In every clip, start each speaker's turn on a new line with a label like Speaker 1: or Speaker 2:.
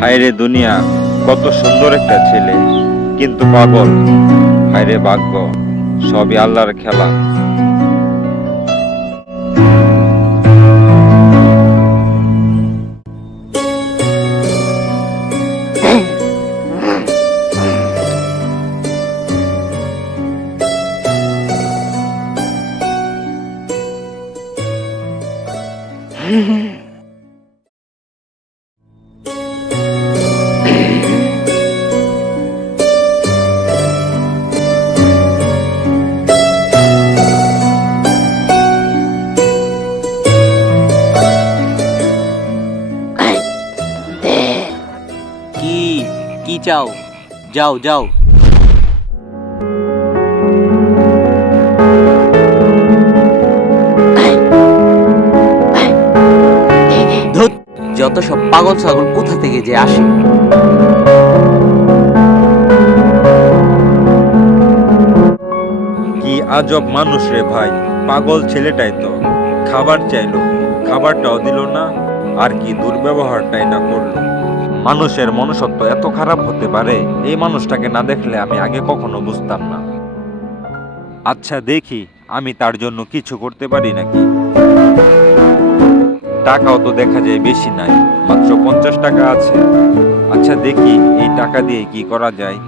Speaker 1: হায়রে দুনিয়া কত সুন্দর একটা ছেলে। কিন্তু পাগল হায়রে ভাগ্য সবই আল্লাহর খেলা।
Speaker 2: কি? কি চাও? যাও যাও। যত সব পাগল ছাগল কোথা থেকে যে আসে?
Speaker 1: কি আজব মানুষ রে ভাই, পাগল ছেলেটাই তো। খাবার চাইলো, খাবারটাও দিল না, আর কি দুর্ব্যবহারটাই না করল। মানুষের মনুষ্যত্ব এত খারাপ হতে পারে, এই মানুষটাকে না দেখলে আমি আগে কখনো বুঝতাম না। আচ্ছা দেখি, আমি তার জন্য কিছু করতে পারি নাকি? টাকাও তো দেখা যায় বেশি নাই, মাত্র পঞ্চাশ টাকা আছে। আচ্ছা দেখি, এই টাকা দিয়ে কি করা যায়?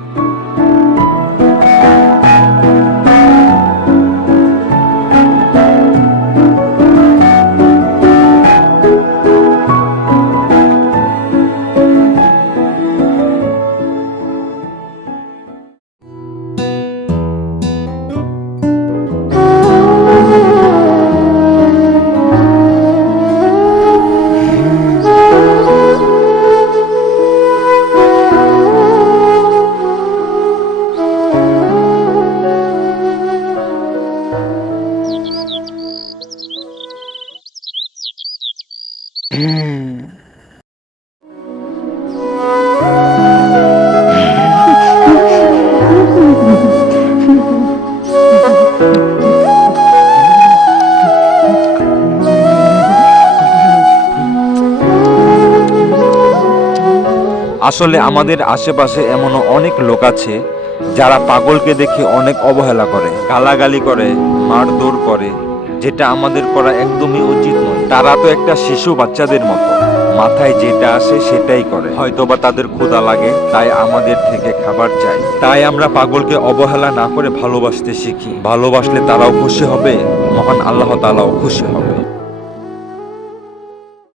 Speaker 1: আসলে আমাদের আশেপাশে এমনও অনেক লোক আছে যারা পাগলকে দেখে অনেক অবহেলা করে, গালাগালি করে, মারধর করে, যেটা আমাদের করা একদমই উচিত নয়। তারা তো একটা শিশু বাচ্চাদের মতো, মাথায় যেটা আসে সেটাই করে। হয়তোবা তাদের ক্ষুধা লাগে, তাই আমাদের থেকে খাবার চাই। তাই আমরা পাগলকে অবহেলা না করে ভালোবাসতে শিখি। ভালোবাসলে তারাও খুশি হবে, মহান আল্লাহ তালাও খুশি হবে।